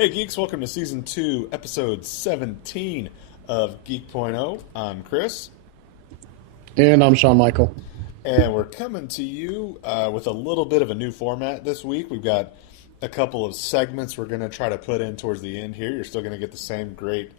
Hey Geeks, welcome to Season 2, Episode 17 of Geek.0. I'm Chris. And I'm Sean Michael. And we're coming to you with a little bit of a new format this week. We've got a couple of segments we're going to try to put in towards the end here. You're still going to get the same great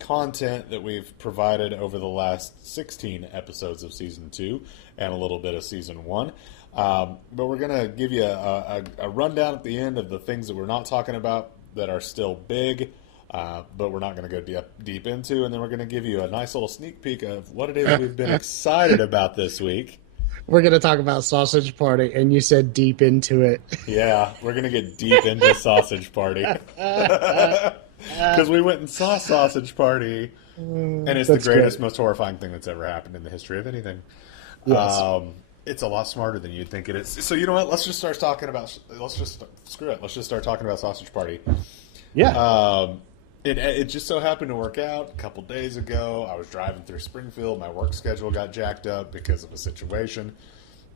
content that we've provided over the last 16 episodes of Season 2 and a little bit of Season 1. But we're going to give you a rundown at the end of the things that we're not talking about that are still big, but we're not going to go deep into. And then we're going to give you a nice little sneak peek of what it is we've been excited about this week. We're going to talk about Sausage Party, and you said deep into it. Yeah, we're going to get deep into Sausage Party. Because we went and saw Sausage Party, and it's the greatest, most horrifying thing that's ever happened in the history of anything. Yes. It's a lot smarter than you'd think it is. So you know what? Let's just start talking about. Screw it. Let's just start talking about Sausage Party. Yeah. It just so happened to work out a couple days ago. I was driving through Springfield. My work schedule got jacked up because of a situation,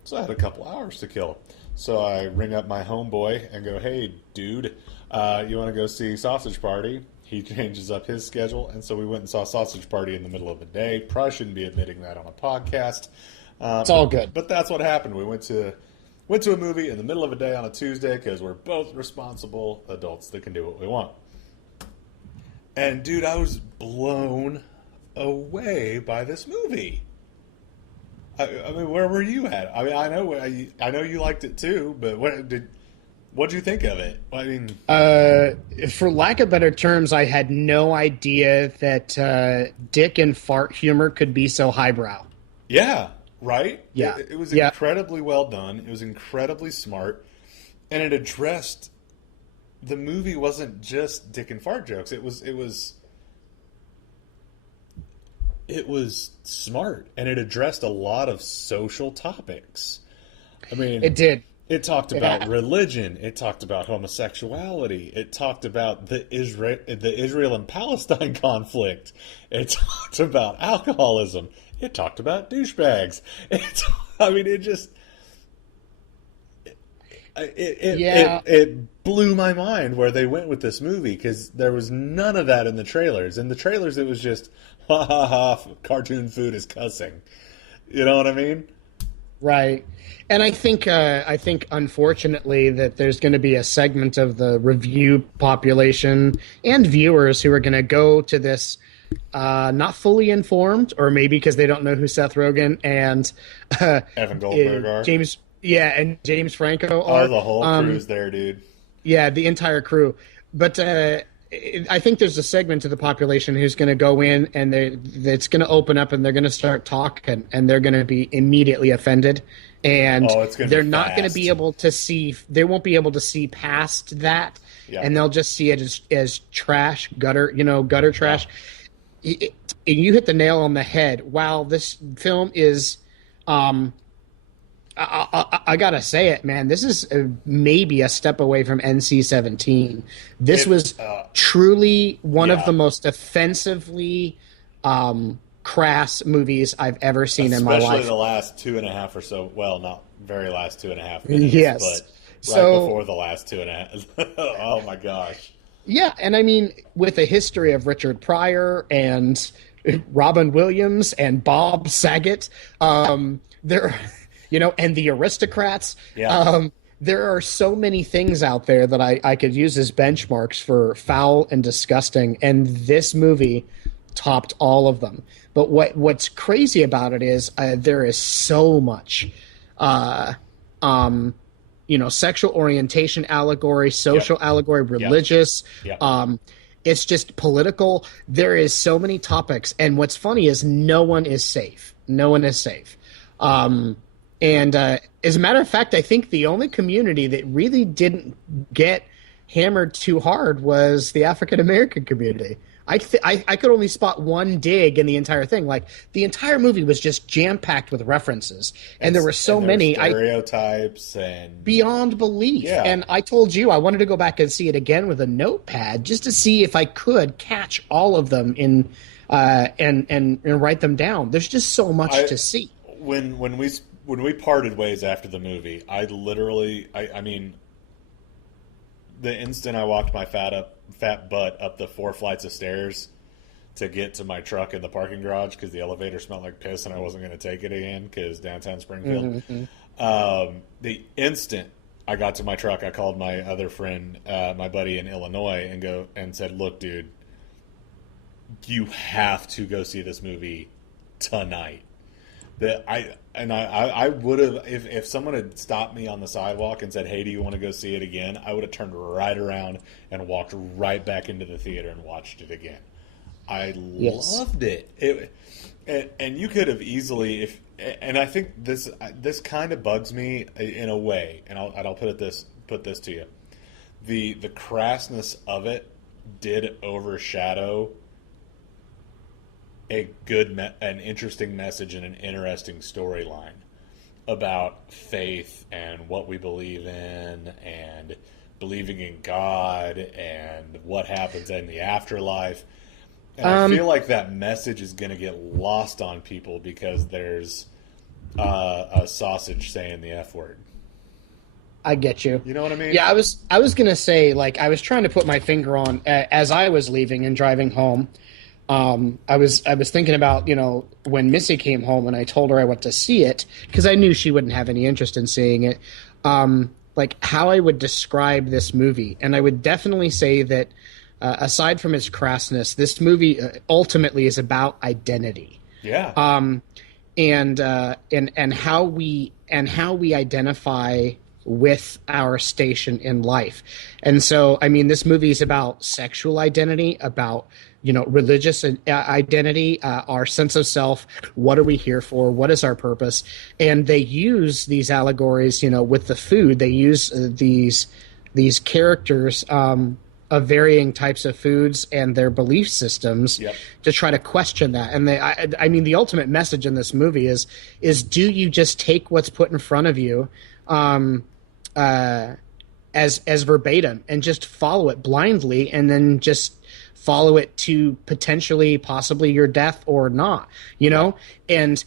so I had a couple hours to kill. So I ring up my homeboy and go, "Hey, dude, you want to go see Sausage Party?" He changes up his schedule, and so we went and saw Sausage Party in the middle of the day. Probably shouldn't be admitting that on a podcast. It's all good. But that's what happened. We went to a movie in the middle of a day on a Tuesday because we're both responsible adults that can do what we want. And, dude, I was blown away by this movie. I mean, where were you at? I mean, I know you liked it too, but what'd you think of it? I mean, for lack of better terms, I had no idea that dick and fart humor could be so highbrow. Yeah, right? Yeah. It was incredibly well done. It was incredibly smart, and it addressed. The movie wasn't just dick and fart jokes. It was smart, and it addressed a lot of social topics. I mean, It did. It talked about religion. It talked about homosexuality. It talked about the Israel and Palestine conflict. It talked about alcoholism. It talked about douchebags. It blew my mind where they went with this movie because there was none of that in the trailers. In the trailers, it was just ha ha ha. Cartoon food is cussing. You know what I mean? Right. And I think unfortunately that there's going to be a segment of the review population and viewers who are going to go to this not fully informed, or maybe because they don't know who Seth Rogen and Evan Goldberg are. And James Franco are. Oh, the whole crew's there, dude. Yeah, the entire crew. But I think there's a segment of the population who's going to go in and it's going to open up and they're going to start talking and they're going to be immediately offended. And they're not going to be able to see. They won't be able to see past that, and they'll just see it as trash, gutter trash. Yeah. You hit the nail on the head. Wow, this film is. I gotta say it, man. This is maybe a step away from NC-17. This was truly one of the most offensively crass movies I've ever seen in my life. Especially the last 2.5 or so. Well, not very last 2.5 minutes, yes, but right before the last 2.5. Oh my gosh. Yeah, and I mean, with a history of Richard Pryor and Robin Williams and Bob Saget, there. And the Aristocrats. Yeah. There are so many things out there that I could use as benchmarks for foul and disgusting, and this movie topped all of them. But what's crazy about it is there is so much, sexual orientation allegory, social allegory, religious. Yep. It's just political. There is so many topics, and what's funny is no one is safe. No one is safe. And as a matter of fact, I think the only community that really didn't get hammered too hard was the African American community. I could only spot one dig in the entire thing. Like, the entire movie was just jam-packed with references. And there were so many stereotypes and beyond belief. Yeah. And I told you I wanted to go back and see it again with a notepad just to see if I could catch all of them in and write them down. There's just so much to see. When we parted ways after the movie, I mean, the instant I walked my fat butt up the 4 flights of stairs to get to my truck in the parking garage because the elevator smelled like piss and I wasn't going to take it again because downtown Springfield. The instant I got to my truck, I called my other friend, my buddy in Illinois, and said, "Look, dude, you have to go see this movie tonight." I would have, if someone had stopped me on the sidewalk and said, "Hey, do you want to go see it again?" I would have turned right around and walked right back into the theater and watched it again. I loved it. And you could have easily, and I think this kind of bugs me in a way, and I'll put this to you, the crassness of it did overshadow an interesting message and an interesting storyline about faith and what we believe in and believing in God and what happens in the afterlife. And I feel like that message is going to get lost on people because there's a sausage saying the F word. I get you. You know what I mean? Yeah, I was going to say, like, I was trying to put my finger on, as I was leaving and driving home, I was thinking about, when Missy came home and I told her I went to see it, because I knew she wouldn't have any interest in seeing it, like how I would describe this movie. And I would definitely say that aside from its crassness, this movie ultimately is about identity. Yeah. And how we identify with our station in life. And so, I mean, this movie is about sexual identity, about religious identity, our sense of self. What are we here for? What is our purpose? And they use these allegories, with the food. They use these characters of varying types of foods and their belief systems to try to question that. And I mean, the ultimate message in this movie is do you just take what's put in front of you as verbatim and just follow it blindly, and then just follow it to possibly your death or not, And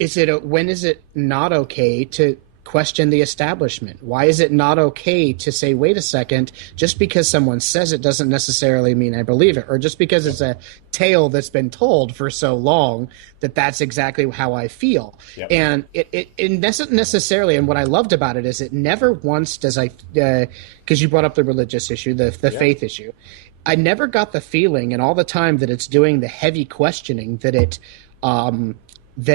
when is it not okay to question the establishment? Why is it not okay to say, wait a second, just because someone says it doesn't necessarily mean I believe it, or just because it's a tale that's been told for so long that's exactly how I feel. Yep. And it doesn't necessarily, and what I loved about it is it never once does because you brought up the religious issue, the faith issue. I never got the feeling, and all the time that it's doing the heavy questioning, that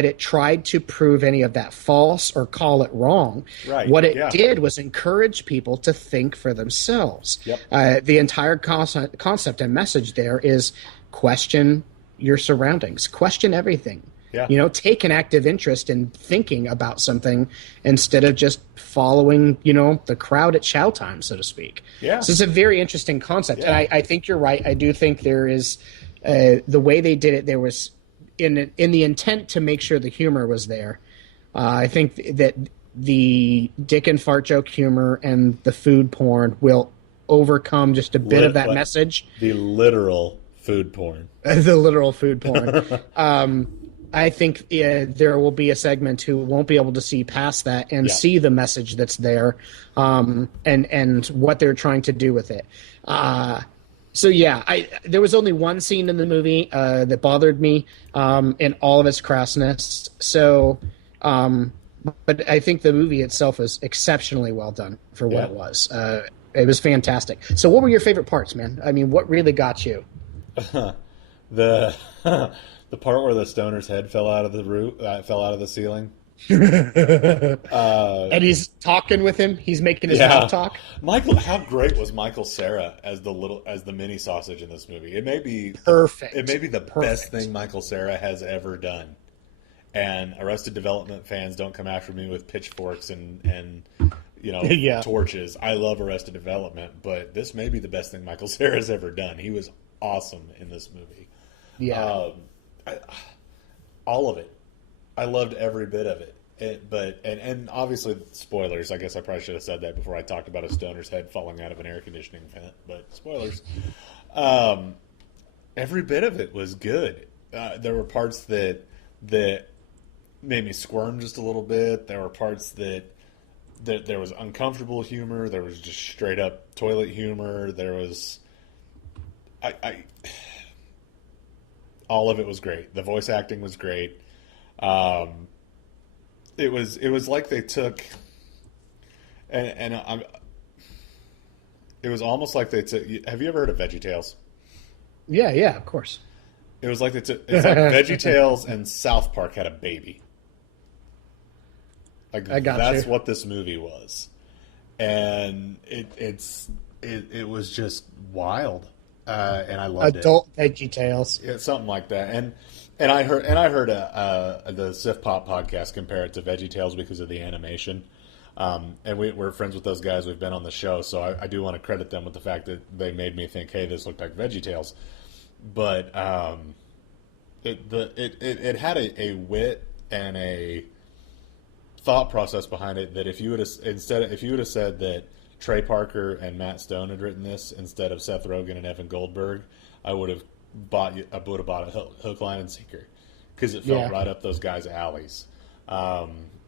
it tried to prove any of that false or call it wrong. Right. What it did was encourage people to think for themselves. Yep. The entire concept and message there is question your surroundings, question everything. Yeah. Take an active interest in thinking about something instead of just following, the crowd at chow time, so to speak. Yeah. So it's a very interesting concept. Yeah. And I think you're right. I do think there is the way they did it, there was in the intent to make sure the humor was there. I think that the dick and fart joke humor and the food porn will overcome just a bit of that message. The literal food porn. The literal food porn. I think there will be a segment who won't be able to see past that and see the message that's there, and what they're trying to do with it. So yeah, there was only one scene in the movie that bothered me in all of its crassness. So, but I think the movie itself was exceptionally well done for what it was. It was fantastic. So, what were your favorite parts, man? I mean, what really got you? The part where the stoner's head fell out of the roof, fell out of the ceiling. And he's talking with him. He's making his mouth talk. Michael, how great was Michael Cera as the mini sausage in this movie? It may be perfect. It may be the best thing Michael Cera has ever done. And Arrested Development fans, don't come after me with pitchforks and torches. I love Arrested Development, but this may be the best thing Michael Cera has ever done. He was awesome in this movie. Yeah. All of it. I loved every bit of it. And obviously spoilers. I guess I probably should have said that before I talked about a stoner's head falling out of an air conditioning vent. But spoilers. Every bit of it was good. There were parts that made me squirm just a little bit. There were parts that there was uncomfortable humor. There was just straight up toilet humor. There was, all of it was great. The voice acting was great. It was like they took, it was almost like they took. Have you ever heard of VeggieTales? Yeah, of course. It was like it's like VeggieTales and South Park had a baby. Like that's what this movie was, and it was just wild, and I loved Adult VeggieTales. Yeah, something like that. And I heard the Sif Pop podcast compare it to VeggieTales because of the animation. And we're friends with those guys. We've been on the show, so I do want to credit them with the fact that they made me think, hey, this looked like VeggieTales. But it had a wit and a thought process behind it that if you would have said that Trey Parker and Matt Stone had written this instead of Seth Rogen and Evan Goldberg, I would have bought a hook, line, and sinker because it felt right up those guys' alleys.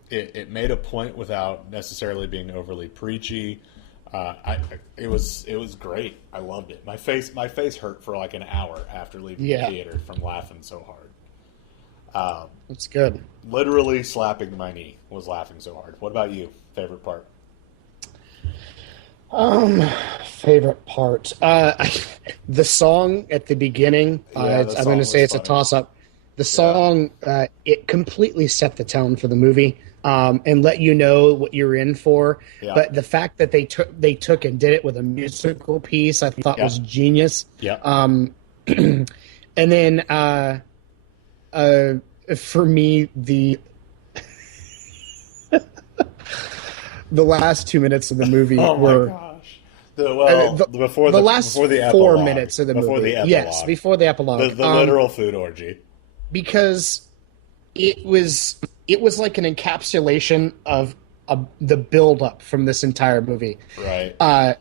It made a point without necessarily being overly preachy. It was great. I loved it. My face hurt for like an hour after leaving the theater from laughing so hard. That's good. Literally slapping my knee was laughing so hard. What about you? Favorite part? Favorite part. The song at the beginning. I'm going to say it's funny. A toss-up. The song, it completely set the tone for the movie. And let you know what you're in for. Yeah. But the fact that they took and did it with a musical piece, I thought was genius. Yeah. And then for me, the last 2 minutes of the movie were. My gosh. Before the last epilogue, 4 minutes of the movie. The epilogue. Yes, before the epilogue. The literal food orgy. Because it was like an encapsulation of the build-up from this entire movie. Right.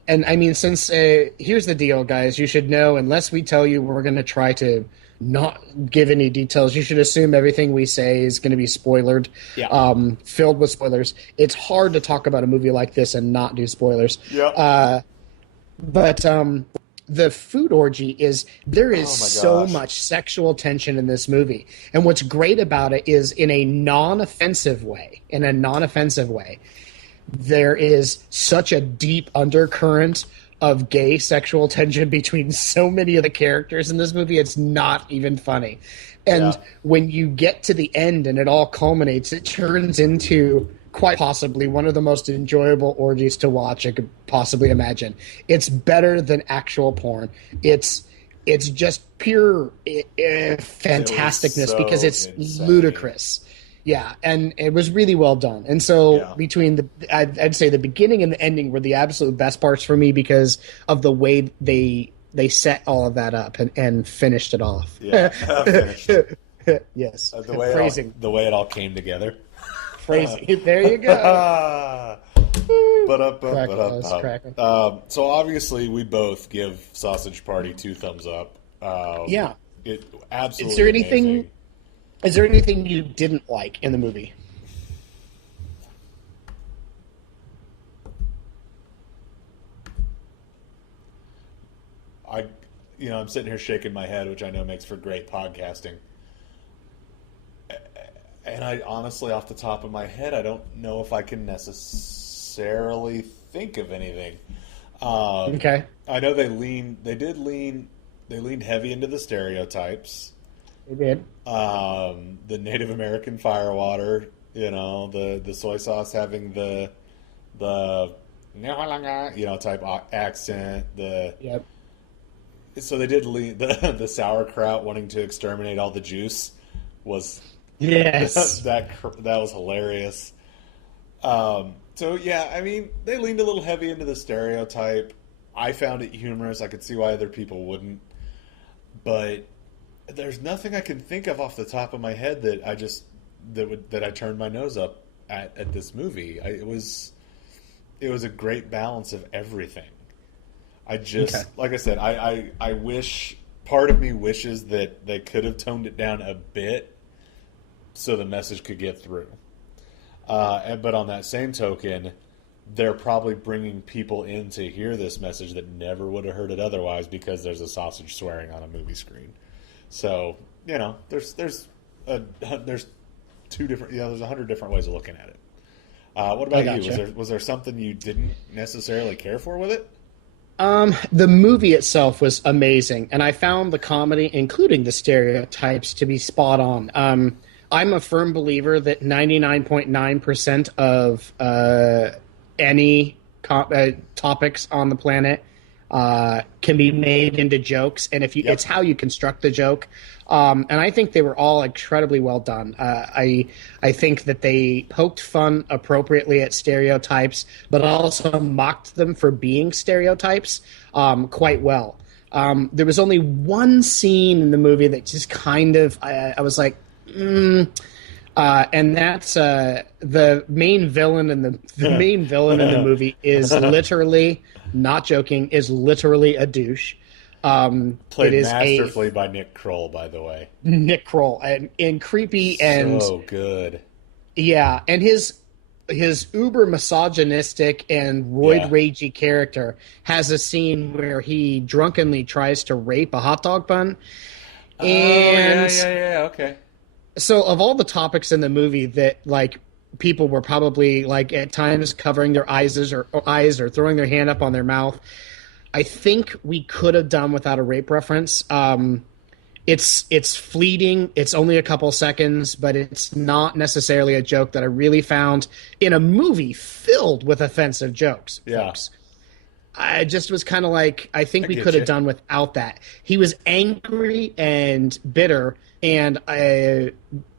And I mean, since here's the deal, guys. You should know, unless we tell you, we're going to try to not give any details. You should assume everything we say is going to be spoilered, filled with spoilers. It's hard to talk about a movie like this and not do spoilers. Yeah. But the food orgy is there is so much sexual tension in this movie, and what's great about it is in a non-offensive way. There is such a deep undercurrent of gay sexual tension between so many of the characters in this movie. It's not even funny. And when you get to the end and it all culminates, it turns into quite possibly one of the most enjoyable orgies to watch I could possibly imagine. It's better than actual porn. It's just pure fantasticness because it's insane. Ludicrous. Yeah, and it was really well done. And so between I'd say the beginning and the ending were the absolute best parts for me because of the way they set all of that up and finished it off. Yeah, yes. The way it all came together. Phrasing. There you go. So obviously we both give Sausage Party 2 thumbs up. It absolutely. Is there anything you didn't like in the movie? I'm sitting here shaking my head, which I know makes for great podcasting. And I honestly, off the top of my head, I don't know if I can necessarily think of anything. Okay. I know they leaned heavy into the stereotypes. They did. The Native American firewater, the soy sauce having the type accent. So they did lean the sauerkraut wanting to exterminate all the juice was. Yes. that was hilarious. So yeah, I mean, they leaned a little heavy into the stereotype. I found it humorous. I could see why other people wouldn't. But there's nothing I can think of off the top of my head that I turned my nose up at this movie. It was a great balance of everything. Like I said, I wish, part of me wishes that they could have toned it down a bit so the message could get through. But on that same token, they're probably bringing people in to hear this message that never would have heard it otherwise because there's a sausage swearing on a movie screen. So, there's two different, there's 100 different ways of looking at it. What about you? Was there something you didn't necessarily care for with it? The movie itself was amazing, and I found the comedy, including the stereotypes, to be spot on. I'm a firm believer that 99.9% of any topics on the planet can be made into jokes, and it's how you construct the joke. And I think they were all incredibly well done. I think that they poked fun appropriately at stereotypes, but also mocked them for being stereotypes quite well. There was only one scene in the movie that just kind of I was like, and that's the main villain in the main villain in the movie is literally, not joking, is literally a douche. Played masterfully by Nick Kroll, by the way. Nick Kroll, and creepy and so good. Yeah, and his uber misogynistic and ragey character has a scene where he drunkenly tries to rape a hot dog bun. And okay. So of all the topics in the movie that like people were probably like at times covering their eyes or throwing their hand up on their mouth, I think we could have done without a rape reference. It's fleeting. It's only a couple seconds, but it's not necessarily a joke that I really found in a movie filled with offensive jokes. Yeah. Folks. I just was kind of like, I think we could have done without that. He was angry and bitter, and I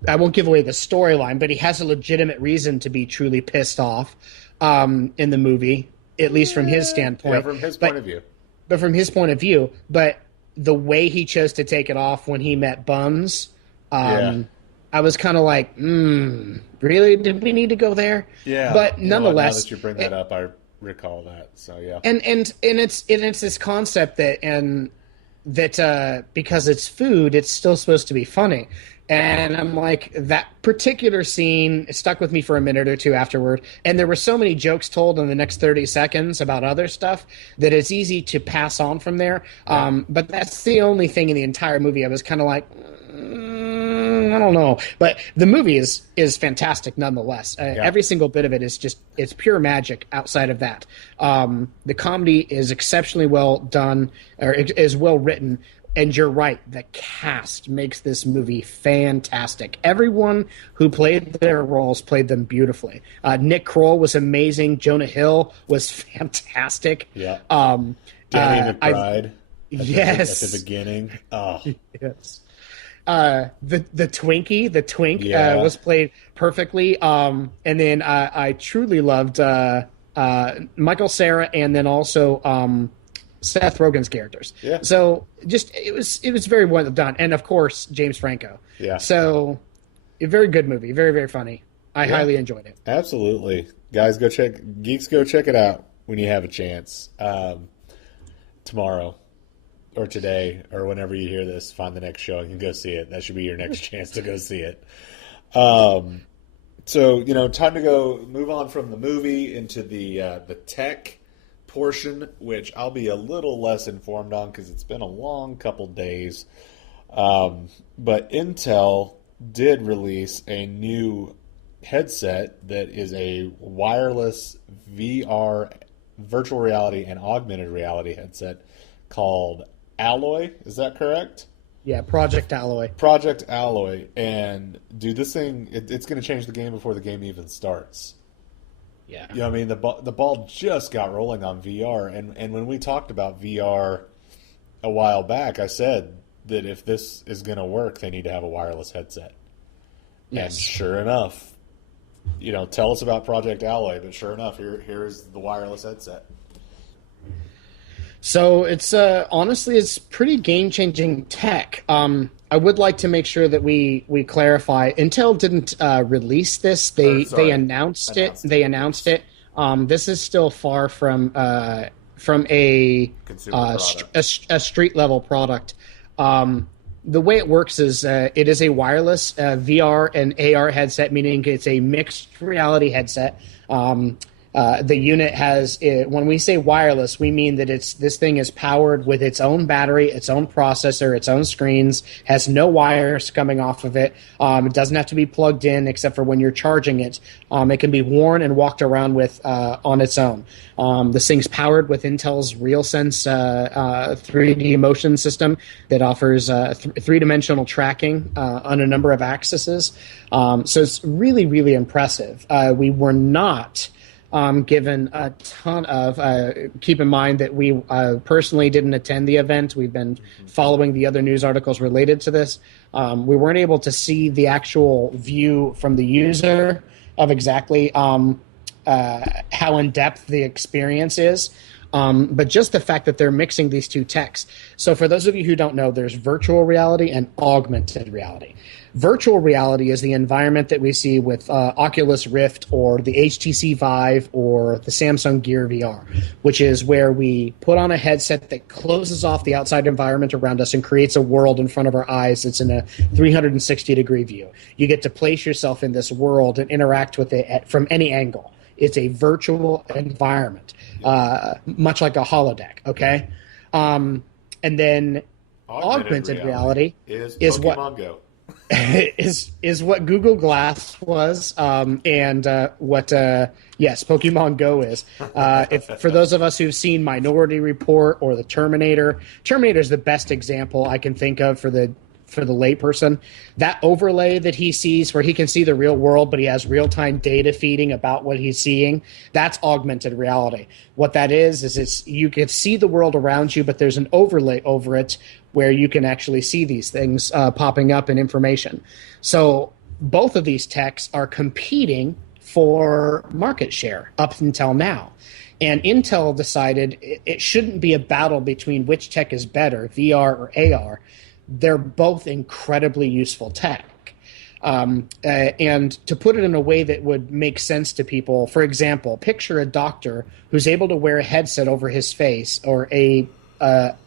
won't give away the storyline, but he has a legitimate reason to be truly pissed off in the movie. At least from his standpoint. Yeah, from his point of view. But from his point of view. But the way he chose to take it off when he met Buns, I was kind of like, really? Did we need to go there? Yeah. But nonetheless, now that you bring that up, I recall that. So yeah. And it's this concept that because it's food, it's still supposed to be funny. And I'm like, that particular scene stuck with me for a minute or two afterward. And there were so many jokes told in the next 30 seconds about other stuff that it's easy to pass on from there. But that's the only thing in the entire movie I was kind of like, I don't know. But the movie is fantastic nonetheless. Every single bit of it is it's pure magic outside of that. The comedy is exceptionally well done, or is well written. And you're right, the cast makes this movie fantastic. Everyone who played their roles played them beautifully. Nick Kroll was amazing. Jonah Hill was fantastic. Yeah. Danny McBride. Yes. At the beginning. Oh. Yes. The twink was played perfectly. And then I truly loved Michael Cera, and then also Seth Rogen's characters. Yeah. So it was very well done, and of course James Franco. Yeah. So a very good movie, very very funny. I highly enjoyed it. Absolutely, guys, go check it out when you have a chance. Tomorrow, or today, or whenever you hear this, find the next showing and go see it. That should be your next chance to go see it. So time to go move on from the movie into the tech portion, which I'll be a little less informed on because it's been a long couple days. But Intel did release a new headset that is a wireless VR, virtual reality, and augmented reality headset called Alloy. Is that correct? Yeah, Project Alloy. Project Alloy. And, dude, this thing, it's going to change the game before the game even starts. Yeah. I mean, the ball just got rolling on VR. And when we talked about VR a while back, I said that if this is going to work, they need to have a wireless headset. Yes. And sure enough, tell us about Project Alloy, but sure enough, here's the wireless headset. So it's honestly, it's pretty game-changing tech. I would like to make sure that we clarify. Intel didn't release this. They announced it. They announced it. This is still far from a street level product. The way it works is it is a wireless VR and AR headset, meaning it's a mixed reality headset. The unit has, when we say wireless, we mean that this thing is powered with its own battery, its own processor, its own screens, has no wires coming off of it. It doesn't have to be plugged in except for when you're charging it. It can be worn and walked around with on its own. This thing's powered with Intel's RealSense 3D motion system that offers three-dimensional tracking on a number of axes. So it's really, really impressive. We were not given a ton of keep in mind that we personally didn't attend the event. We've been following the other news articles related to this. We weren't able to see the actual view from the user of exactly how in-depth the experience is. But just the fact that they're mixing these two techs. So for those of you who don't know, there's virtual reality and augmented reality. Virtual reality is the environment that we see with Oculus Rift or the HTC Vive or the Samsung Gear VR, which is where we put on a headset that closes off the outside environment around us and creates a world in front of our eyes that's in a 360-degree view. You get to place yourself in this world and interact with it from any angle. It's a virtual environment, much like a holodeck, okay? And then augmented reality is what Go. is what Google Glass was, and what Pokemon Go is. If for those of us who've seen Minority Report or the Terminator is the best example I can think of for the layperson. That overlay that he sees where he can see the real world, but he has real-time data feeding about what he's seeing, that's augmented reality. What that is you can see the world around you, but there's an overlay over it where you can actually see these things popping up in information. So both of these techs are competing for market share up until now. And Intel decided it shouldn't be a battle between which tech is better, VR or AR. They're both incredibly useful tech. And to put it in a way that would make sense to people, for example, picture a doctor who's able to wear a headset over his face or a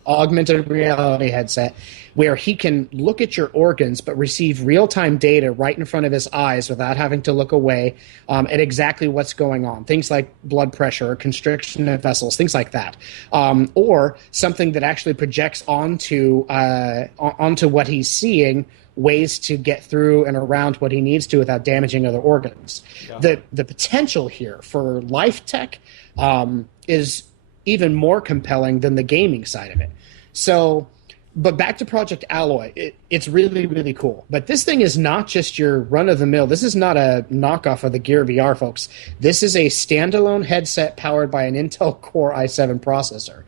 augmented reality headset where he can look at your organs but receive real-time data right in front of his eyes without having to look away at exactly what's going on. Things like blood pressure or constriction of vessels, things like that. Or something that actually projects onto what he's seeing, ways to get through and around what he needs to without damaging other organs. Yeah. The potential here for life tech is even more compelling than the gaming side of it. So, but back to Project Alloy, it's really, really cool. But this thing is not just your run-of-the-mill. This is not a knockoff of the Gear VR, folks. This is a standalone headset powered by an Intel Core i7 processor.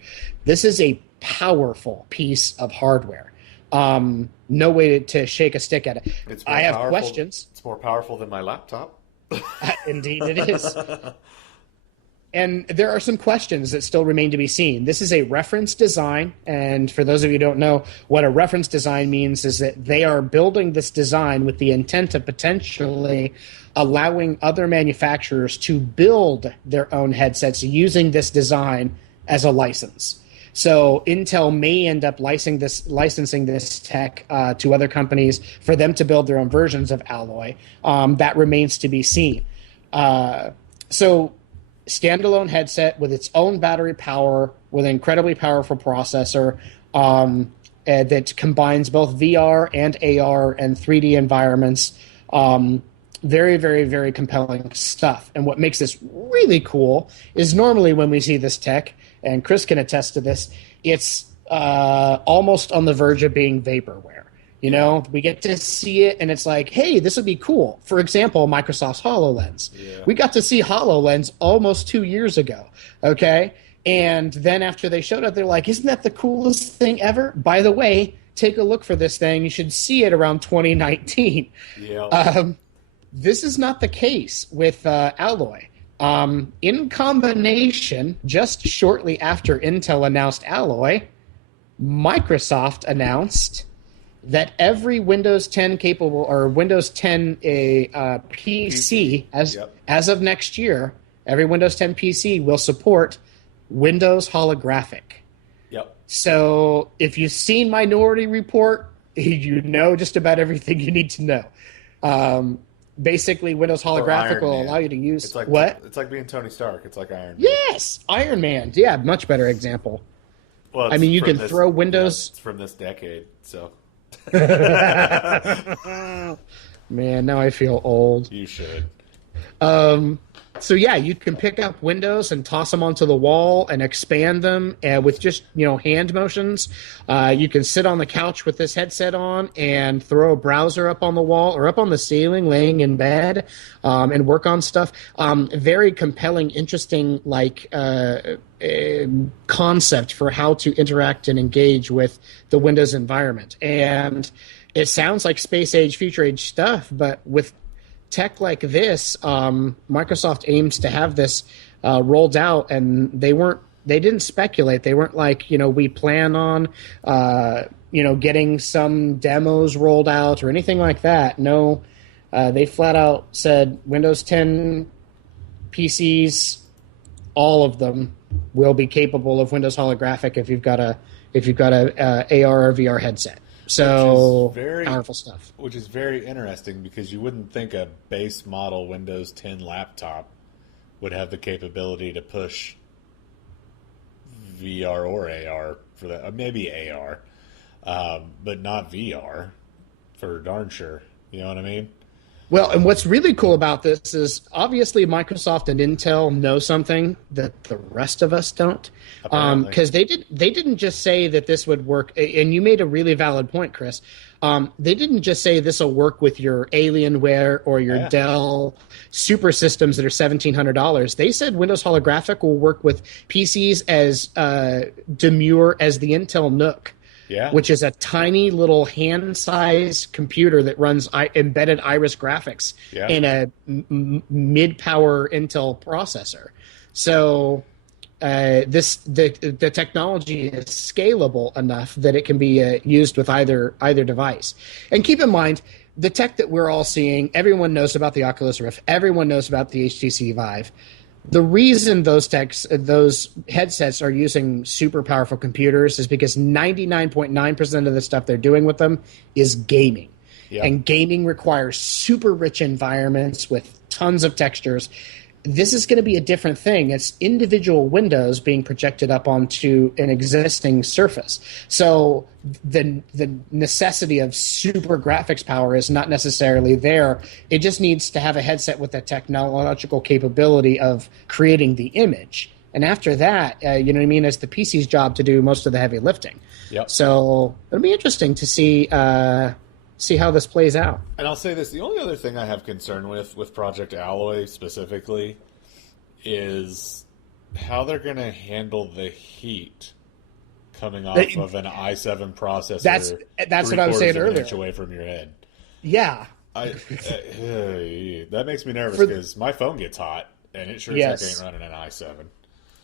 This is a powerful piece of hardware. No way to shake a stick at it. I have questions. It's more powerful than my laptop. Indeed it is. And there are some questions that still remain to be seen. This is a reference design, and for those of you who don't know, what a reference design means is that they are building this design with the intent of potentially allowing other manufacturers to build their own headsets using this design as a license. So Intel may end up licensing this tech to other companies for them to build their own versions of Alloy. That remains to be seen. So standalone headset with its own battery power, with an incredibly powerful processor that combines both VR and AR and 3D environments. Very, very, very compelling stuff. And what makes this really cool is normally when we see this tech, and Chris can attest to this, it's almost on the verge of being vaporware. You know, we get to see it, and it's like, hey, this would be cool. For example, Microsoft's HoloLens. Yeah. We got to see HoloLens almost 2 years ago, okay? And then after they showed it, they're like, isn't that the coolest thing ever? By the way, take a look for this thing. You should see it around 2019. Yeah. This is not the case with Alloy. In combination, just shortly after Intel announced Alloy, Microsoft announced that every Windows 10 capable or Windows 10 PC as of next year, every Windows 10 PC will support Windows Holographic. Yep. So if you've seen Minority Report, you know just about everything you need to know. basically Windows Holographic will allow you to use it's like what? It's like being Tony Stark. It's like Iron Man. Yes, Iron Man. Yeah, much better example. Well, I mean, you can throw Windows. It's from this decade, so. Man, now I feel old. You should. So yeah, you can pick up windows and toss them onto the wall and expand them with just hand motions. You can sit on the couch with this headset on and throw a browser up on the wall or up on the ceiling, laying in bed, and work on stuff. Very compelling, interesting, concept for how to interact and engage with the Windows environment. And it sounds like space age, future age stuff, but with tech like this, Microsoft aims to have this rolled out, and they didn't speculate. They weren't like, we plan on, getting some demos rolled out or anything like that. No, they flat out said Windows 10 PCs, all of them will be capable of Windows Holographic if you've got a AR or VR headset. So powerful stuff. Which is very interesting because you wouldn't think a base model Windows 10 laptop would have the capability to push VR or AR for that. Maybe AR, but not VR for darn sure. You know what I mean? Well, and what's really cool about this is obviously Microsoft and Intel know something that the rest of us don't, because they didn't just say that this would work. And you made a really valid point, Chris. They didn't just say this will work with your Alienware or your Dell super systems that are $1,700. They said Windows Holographic will work with PCs as demure as the Intel Nook. Yeah. Which is a tiny little hand-sized computer that runs embedded Iris graphics in a mid-power Intel processor. So the technology is scalable enough that it can be used with either device. And keep in mind, the tech that we're all seeing, everyone knows about the Oculus Rift. Everyone knows about the HTC Vive. The reason those headsets are using super powerful computers is because 99.9% of the stuff they're doing with them is gaming. Yeah. And gaming requires super rich environments with tons of textures. This is going to be a different thing. It's individual windows being projected up onto an existing surface. So the necessity of super graphics power is not necessarily there. It just needs to have a headset with the technological capability of creating the image. And after that, it's the PC's job to do most of the heavy lifting. Yep. So it'll be interesting to see how this plays out. And I'll say this, the only other thing I have concern with Project Alloy specifically is how they're going to handle the heat coming off of an i7 processor. That's what I was saying earlier. Inch away from your head. Yeah. That makes me nervous because my phone gets hot, and it sure as heck ain't running an i7.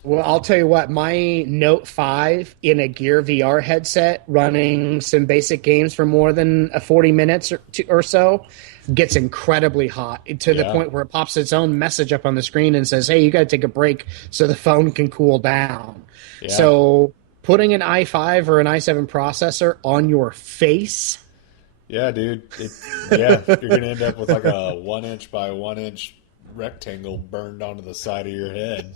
Well, I'll tell you what, my Note 5 in a Gear VR headset running some basic games for more than 40 minutes or so gets incredibly hot to the point where it pops its own message up on the screen and says, hey, you got to take a break so the phone can cool down. Yeah. So putting an i5 or an i7 processor on your face. Yeah, dude. You're going to end up with like a 1 inch by 1 inch rectangle burned onto the side of your head.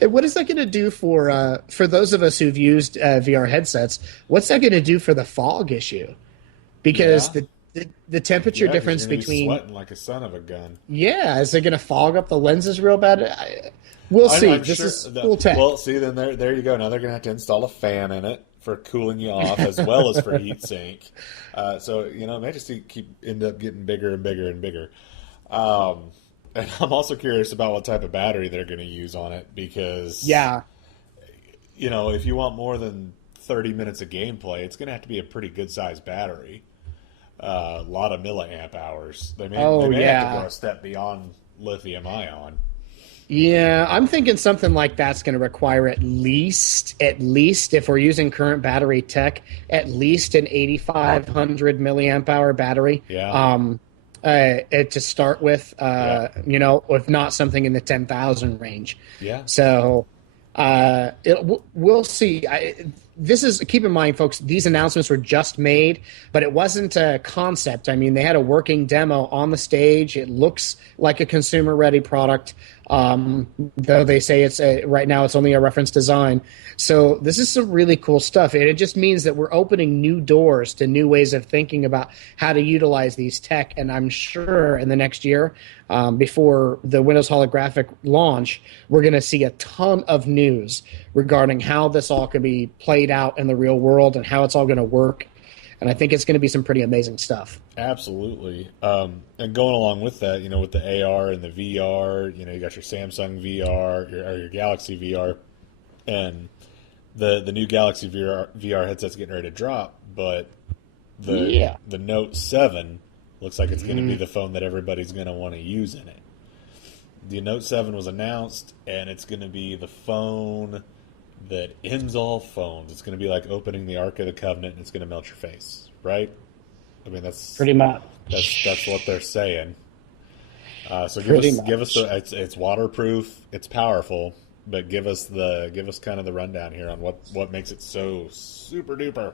And what is that going to do for those of us who've used VR headsets? What's that going to do for the fog issue? Because the temperature difference between sweating like a son of a gun. Yeah, is it going to fog up the lenses real bad? We'll see. This is cool tech. Well, see, then there you go. Now they're going to have to install a fan in it for cooling you off as well as for heat sink. So it may just end up getting bigger and bigger and bigger. And I'm also curious about what type of battery they're going to use on it because, if you want more than 30 minutes of gameplay, it's going to have to be a pretty good-sized battery. A lot of milliamp hours. They may have to go a step beyond lithium-ion. Yeah, I'm thinking something like that's going to require at least, if we're using current battery tech, at least an 8,500 milliamp hour battery. Yeah. To start with, if not something in the 10,000 range. Yeah. So we'll see. this is, keep in mind, folks, these announcements were just made, but it wasn't a concept. I mean, they had a working demo on the stage. It looks like a consumer-ready product, though they say right now it's only a reference design. So this is some really cool stuff. And it just means that we're opening new doors to new ways of thinking about how to utilize these tech. And I'm sure in the next year, before the Windows Holographic launch, we're going to see a ton of news regarding how this all can be played out in the real world and how it's all going to work. And I think it's going to be some pretty amazing stuff. Absolutely. And going along with that, with the AR and the VR, you got your Samsung VR, your Galaxy VR, and the new Galaxy VR headset's getting ready to drop, but the Note 7 looks like it's going to be the phone that everybody's going to want to use in it. The Note 7 was announced, and it's going to be the phone that ends all phones. It's going to be like opening the Ark of the Covenant, and it's going to melt your face, right? I mean, that's pretty much that's what they're saying. So give us it's waterproof, it's powerful, but give us kind of the rundown here on what makes it so super duper.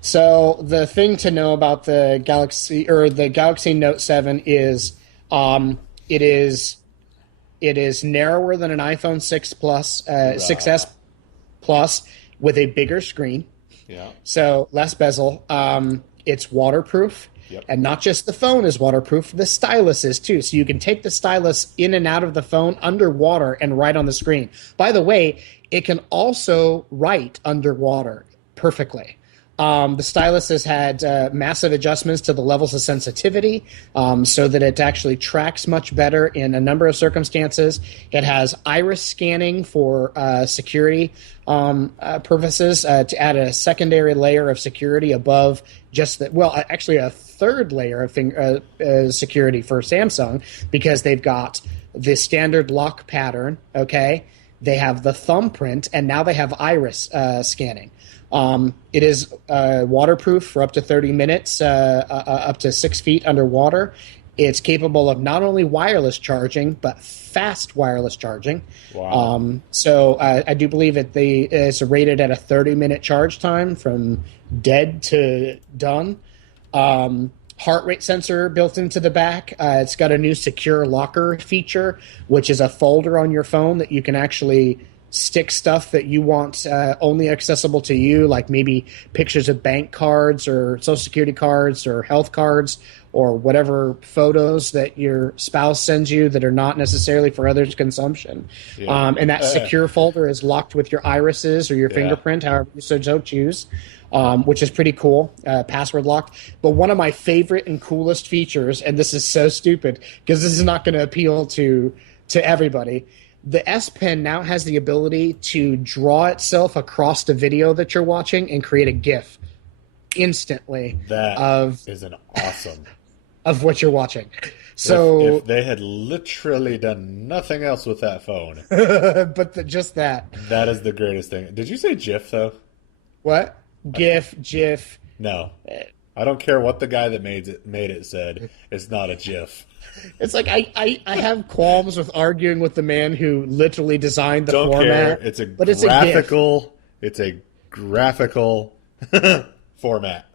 So the thing to know about the Galaxy Note 7 is it is narrower than an iPhone 6 Plus, 6S Plus with a bigger screen. Yeah. So less bezel. It's waterproof. Yep. And not just the phone is waterproof, the stylus is too. So you can take the stylus in and out of the phone underwater and write on the screen. By the way, it can also write underwater perfectly. The stylus has had massive adjustments to the levels of sensitivity so that it actually tracks much better in a number of circumstances. It has iris scanning for security purposes to add a secondary layer of security above just actually a third layer of security for Samsung, because they've got the standard lock pattern, okay? They have the thumbprint, and now they have iris scanning. It is waterproof for up to 30 minutes, up to 6 feet underwater. It's capable of not only wireless charging, but fast wireless charging. Wow. So I do believe it's rated at a 30-minute charge time from dead to done. Heart rate sensor built into the back. It's got a new secure locker feature, which is a folder on your phone that you can actually stick stuff that you want only accessible to you, like maybe pictures of bank cards or Social Security cards or health cards or whatever photos that your spouse sends you that are not necessarily for others' consumption. Yeah. And that secure folder is locked with your irises or your fingerprint, however you so choose, which is pretty cool, password locked. But one of my favorite and coolest features, and this is so stupid because this is not going to appeal to everybody, the S Pen now has the ability to draw itself across the video that you're watching and create a GIF instantly. That is an awesome of what you're watching. So if they had literally done nothing else with that phone, but just that is the greatest thing. Did you say GIF though? What? GIF? No, I don't care what the guy that made it said. It's not a GIF. It's like I have qualms with arguing with the man who literally designed the don't format. Care. It's a graphical format.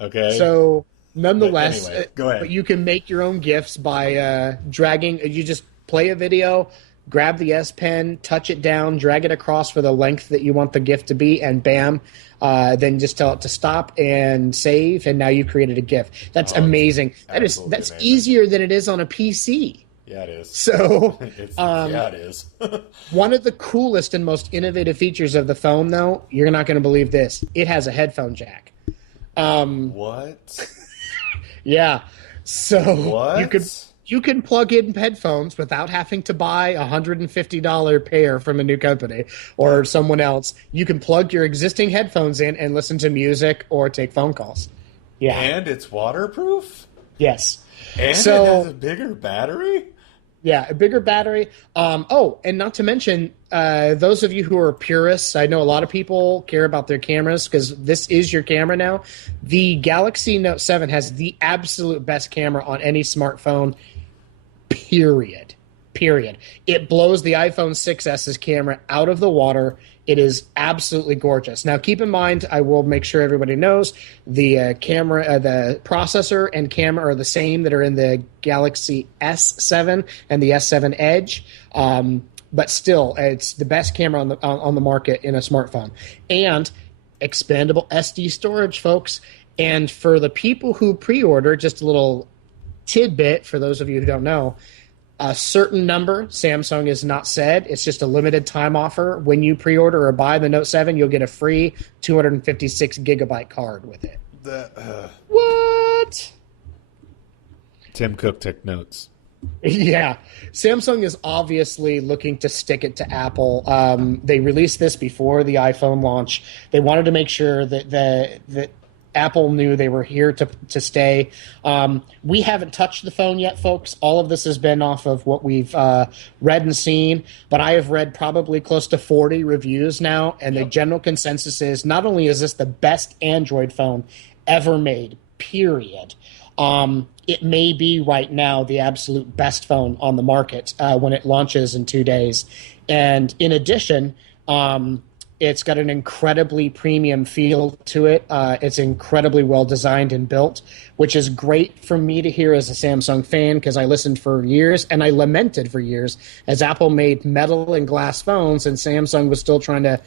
Okay. So nonetheless, anyway, go ahead. But you can make your own GIFs by dragging. You just play a video, grab the S Pen, touch it down, drag it across for the length that you want the GIF to be, and bam. Then just tell it to stop and save, and now you created a GIF. That's amazing. That's amazing. Easier than it is on a PC. Yeah, it is. So, it is. One of the coolest and most innovative features of the phone, though, you're not going to believe this. It has a headphone jack. What? Yeah. So what? You can plug in headphones without having to buy a $150 pair from a new company or someone else. You can plug your existing headphones in and listen to music or take phone calls. Yeah. And it's waterproof? Yes. And it has a bigger battery? Yeah, a bigger battery. And not to mention, those of you who are purists, I know a lot of people care about their cameras because this is your camera now. The Galaxy Note 7 has the absolute best camera on any smartphone, period. period. It blows the iPhone 6s's camera out of the water. It is absolutely gorgeous. Now, keep in mind, I will make sure everybody knows the camera, the processor and camera are the same that are in the Galaxy S7 and the S7 Edge. But still, it's the best camera on the market in a smartphone. And expandable SD storage, folks. And for the people who pre-order, just a little tidbit for those of you who don't know, a certain number, Samsung is not said. It's just a limited time offer. When you pre-order or buy the Note 7, you'll get a free 256 gigabyte card with it. What? Tim Cook took notes. Yeah. Samsung is obviously looking to stick it to Apple. They released this before the iPhone launch. They wanted to make sure that Apple knew they were here to stay. We haven't touched the phone yet, folks. All of this has been off of what we've read and seen, but I have read probably close to 40 reviews now, and the general consensus is not only is this the best Android phone ever made, period, it may be right now the absolute best phone on the market when it launches in 2 days. And in addition, it's got an incredibly premium feel to it. It's incredibly well designed and built, which is great for me to hear as a Samsung fan because I listened for years and I lamented for years as Apple made metal and glass phones and Samsung was still trying to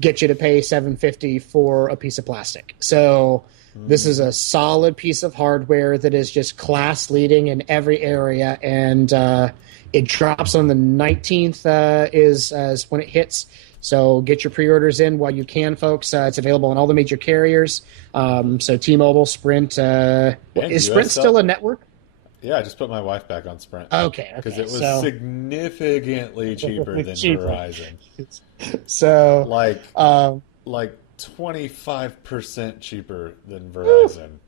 get you to pay $750 for a piece of plastic. So this is a solid piece of hardware that is just class leading in every area, and it drops on the 19th is when it hits. So get your pre-orders in while you can, folks. It's available on all the major carriers. So T-Mobile, Sprint. Is Sprint still a network? Yeah, I just put my wife back on Sprint. Okay. Because it was significantly cheaper than Verizon. So like 25% cheaper than Verizon.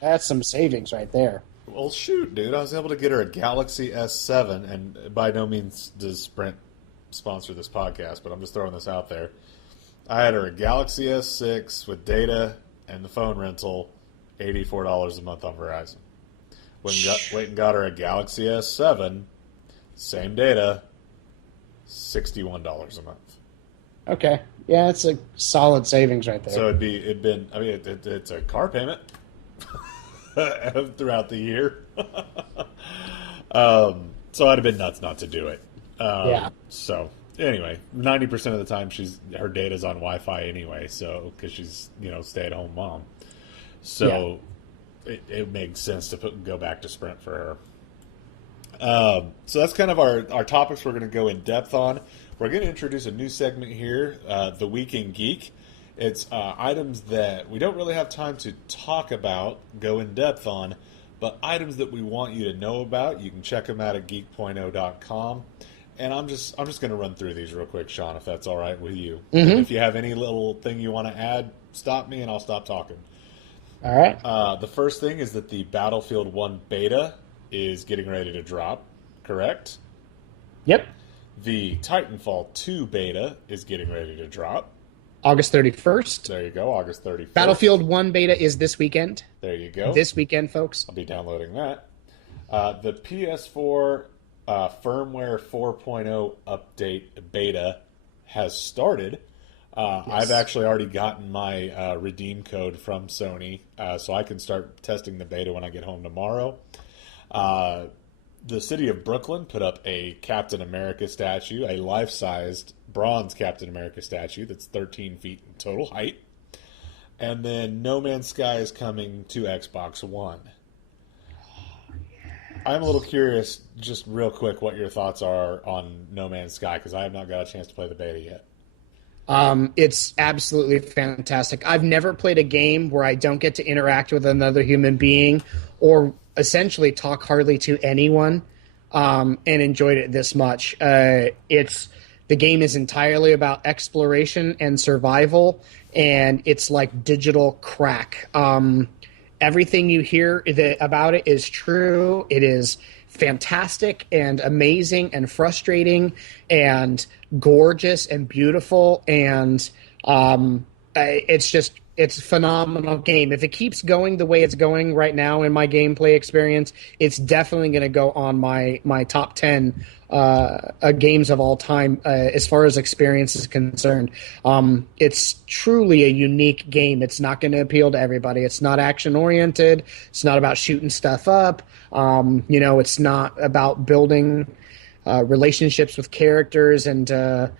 That's some savings right there. Well, shoot, dude. I was able to get her a Galaxy S7, and by no means does Sprint sponsor this podcast, but I'm just throwing this out there. I had her a Galaxy S6 with data and the phone rental, $84 a month on Verizon. Went and got her a Galaxy S7, same data, $61 a month. Okay, yeah, it's a solid savings right there. So it's a car payment throughout the year. So I'd have been nuts not to do it. Yeah. So anyway, 90% of the time her data's on Wi-Fi anyway. So because she's stay-at-home mom, so it makes sense to go back to Sprint for her. So that's kind of our topics we're going to go in depth on. We're going to introduce a new segment here, the Week in Geek. It's items that we don't really have time to talk about, go in depth on, but items that we want you to know about. You can check them out at Geek.0.com. And I'm just going to run through these real quick, Sean, if that's all right with you. Mm-hmm. If you have any little thing you want to add, stop me and I'll stop talking. All right. The first thing is that the Battlefield 1 beta is getting ready to drop, correct? Yep. The Titanfall 2 beta is getting ready to drop. August 31st. There you go, August 31st. Battlefield 1 beta is this weekend. There you go. This weekend, folks. I'll be downloading that. The PS4 firmware 4.0 update beta has started. Yes. I've actually already gotten my redeem code from Sony, so I can start testing the beta when I get home tomorrow. The city of Brooklyn put up a Captain America statue, a life-sized bronze Captain America statue that's 13 feet in total height. And then No Man's Sky is coming to Xbox One. I'm a little curious, just real quick, what your thoughts are on No Man's Sky, because I have not got a chance to play the beta yet. It's absolutely fantastic. I've never played a game where I don't get to interact with another human being or essentially talk hardly to anyone and enjoyed it this much. The game is entirely about exploration and survival, and it's like digital crack. Everything you hear about it is true. It is fantastic and amazing and frustrating and gorgeous and beautiful, and it's just It's a phenomenal game. If it keeps going the way it's going right now in my gameplay experience, it's definitely going to go on my top 10 games of all time as far as experience is concerned. It's truly a unique game. It's not going to appeal to everybody. It's not action oriented. It's not about shooting stuff up. It's not about building relationships with characters and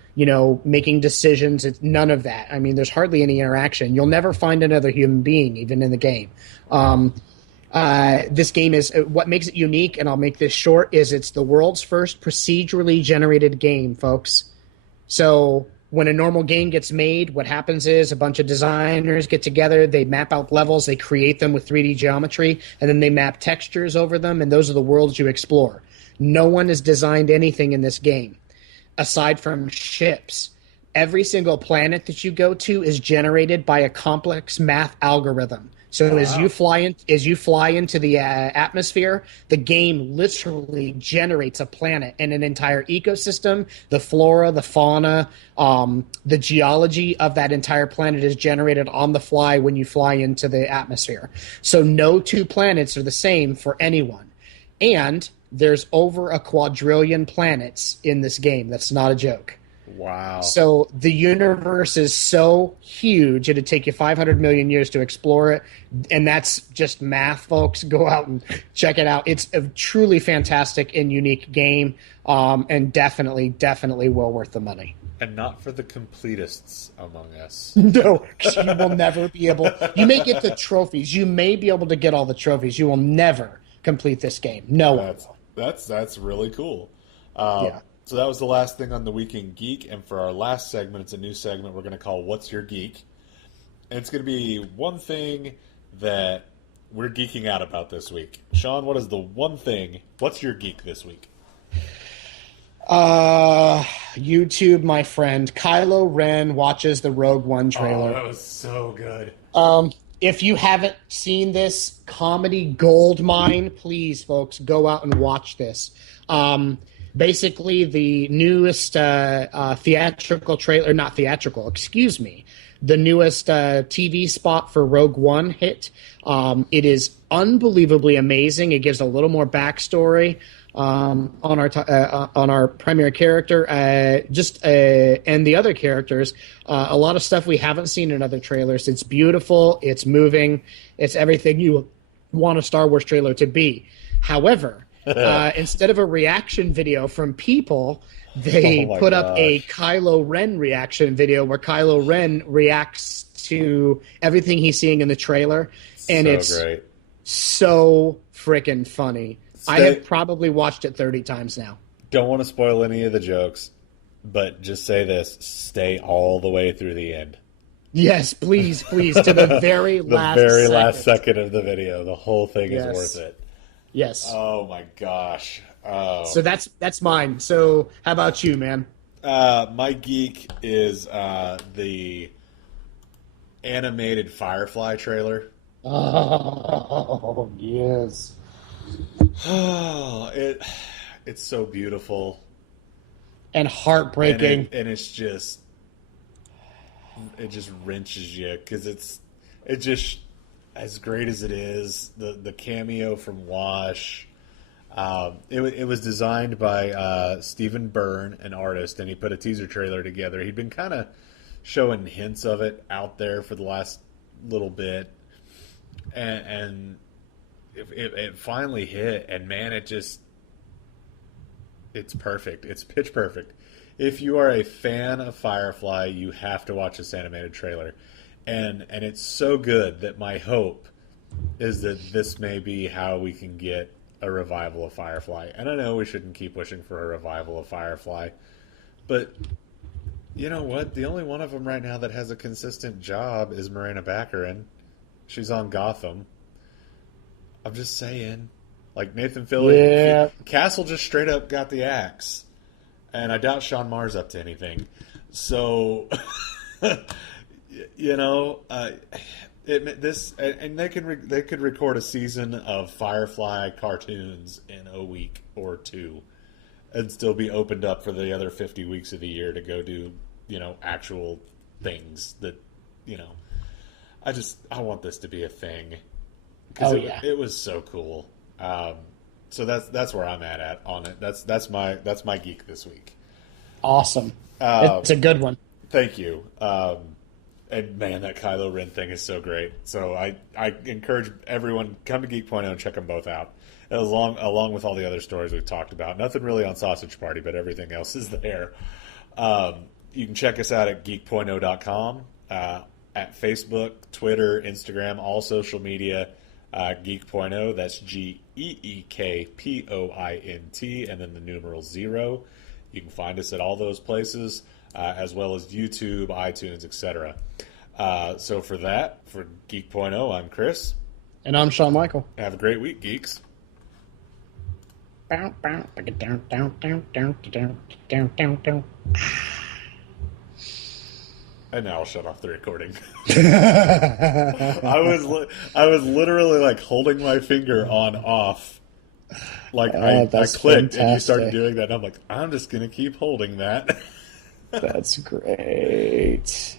making decisions. It's none of that. I mean, there's hardly any interaction. You'll never find another human being even in the game. This game is what makes it unique, and I'll make this short, is it's the world's first procedurally generated game, folks. So when a normal game gets made, what happens is a bunch of designers get together, they map out levels, they create them with 3D geometry, and then they map textures over them, and those are the worlds you explore. No one has designed anything in this game aside from ships. Every single planet that you go to is generated by a complex math algorithm. So as you fly into the atmosphere, the game literally generates a planet and an entire ecosystem. The flora, the fauna, the geology of that entire planet is generated on the fly when you fly into the atmosphere. So no two planets are the same for anyone. And there's over a quadrillion planets in this game. That's not a joke. Wow. So the universe is so huge, it'd take you 500 million years to explore it. And that's just math, folks. Go out and check it out. It's a truly fantastic and unique game, and definitely well worth the money. And not for the completists among us. No, you will never be able. You may get the trophies. You may be able to get all the trophies. You will never complete this game. No one. That's really cool. Yeah. So that was the last thing on the Week in Geek, and for our last segment, it's a new segment we're going to call What's Your Geek? And it's going to be one thing that we're geeking out about this week. Sean, what is the one thing? What's your geek this week? YouTube, my friend. Kylo Ren watches the Rogue One trailer. Oh, that was so good. If you haven't seen this comedy gold mine, please, folks, go out and watch this. Basically, the newest theatrical trailer, not theatrical, excuse me, the newest TV spot for Rogue One hit. It is unbelievably amazing. It gives a little more backstory on our primary character, and the other characters. A lot of stuff we haven't seen in other trailers. It's beautiful. It's moving. It's everything you want a Star Wars trailer to be. However, instead of a reaction video from people, they put up a Kylo Ren reaction video where Kylo Ren reacts to everything he's seeing in the trailer, and it's great. So freaking funny. I have probably watched it 30 times now. Don't want to spoil any of the jokes, but just say this: stay all the way through the end. Yes, please, to the very last second of the video. The whole thing is worth it. Yes. Oh my gosh. Oh. So that's mine. So how about you, man? My geek is the animated Firefly trailer. Oh yes. Oh, it's so beautiful and heartbreaking, and it just wrenches you because it just. As great as it is, the cameo from Wash, it was designed by Stephen Byrne, an artist, and he put a teaser trailer together. He'd been kind of showing hints of it out there for the last little bit, and it finally hit, and man, it's perfect. It's pitch perfect. If you are a fan of Firefly, you have to watch this animated trailer. And it's so good that my hope is that this may be how we can get a revival of Firefly. And I know we shouldn't keep wishing for a revival of Firefly, but you know what? The only one of them right now that has a consistent job is Morena Baccarin. She's on Gotham. I'm just saying. Like Nathan Fillion. Castle just straight up got the axe. And I doubt Sean Marr's up to anything. So... You know, they could record a season of Firefly cartoons in a week or two, and still be opened up for the other 50 weeks of the year to go do, actual things that, I want this to be a thing. Oh yeah, it was so cool. So that's where I'm at on it. That's my geek this week. Awesome. It's a good one. Thank you. And man, that Kylo Ren thing is so great. So I encourage everyone, come to Geek.0 and check them both out. Along with all the other stories we've talked about. Nothing really on Sausage Party, but everything else is there. You can check us out at geek.0.com, at Facebook, Twitter, Instagram, all social media, Geek.0. That's GEEKPOINT, and then the numeral 0. You can find us at all those places, as well as YouTube, iTunes, etc. So for Geek.0, I'm Chris. And I'm Sean Michael. Have a great week, geeks. And now I'll shut off the recording. I was literally like holding my finger on off. Like I clicked fantastic. And you started doing that. And I'm like, I'm just going to keep holding that. That's great.